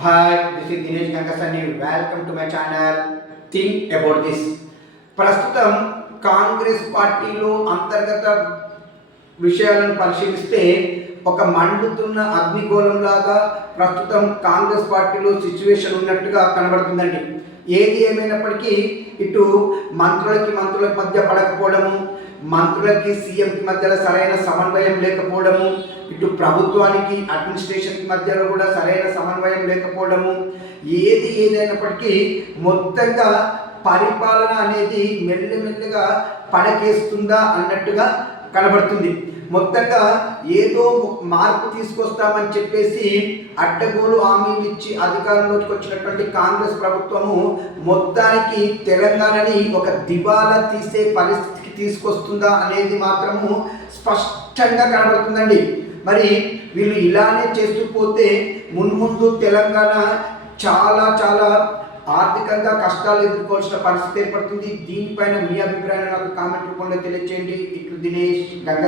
Hi, this is Dinesh Gangasani. Welcome to my channel. Think about this. ప్రస్తుతం కాంగ్రెస్ పార్టీలో అంతర్గత విషయాలను పరిశీలిస్తే ఒక మండుతున్న అగ్నిగోళంలాగా ప్రస్తుతం కాంగ్రెస్ పార్టీలో సిచ్యువేషన్ ఉన్నట్టుగా కనబడుతుందండి. ఏది ఏమైనప్పటికీ ఇటు మంత్రులకి మధ్య పడకపోవడము, మంత్రులకి సీఎంకి మధ్యలో సరైన సమన్వయం లేకపోవడము, ఇటు ప్రభుత్వానికి అడ్మినిస్ట్రేషన్కి మధ్యలో కూడా సరైన సమన్వయం లేకపోవడము, ఏదైనప్పటికీ మొత్తంగా పరిపాలన అనేది మెల్లిమెల్లిగా పడకేస్తుందా అన్నట్టుగా కనబడుతుంది. మొత్తంగా ఏదో మార్పు తీసుకొస్తామని చెప్పేసి అడ్డగోలు హామీలు ఇచ్చి అధికారంలోకి వచ్చినటువంటి కాంగ్రెస్ ప్రభుత్వము మొత్తానికి తెలంగాణని ఒక దివాలా తీసే పరిస్థితికి తీసుకొస్తుందా అనేది మాత్రము స్పష్టంగా కనబడుతుందండి. మరి వీళ్ళు ఇలానే చేస్తూ పోతే మున్ముందు తెలంగాణ చాలా ఆర్థికంగా కష్టాలు ఎదుర్కోవాల్సిన పరిస్థితి ఏర్పడుతుంది. దీనిపైన మీ అభిప్రాయాన్ని నాకు కామెంట్ రూపంలో తెలియజేయండి. ఇట్లు దినేష్ గంగ.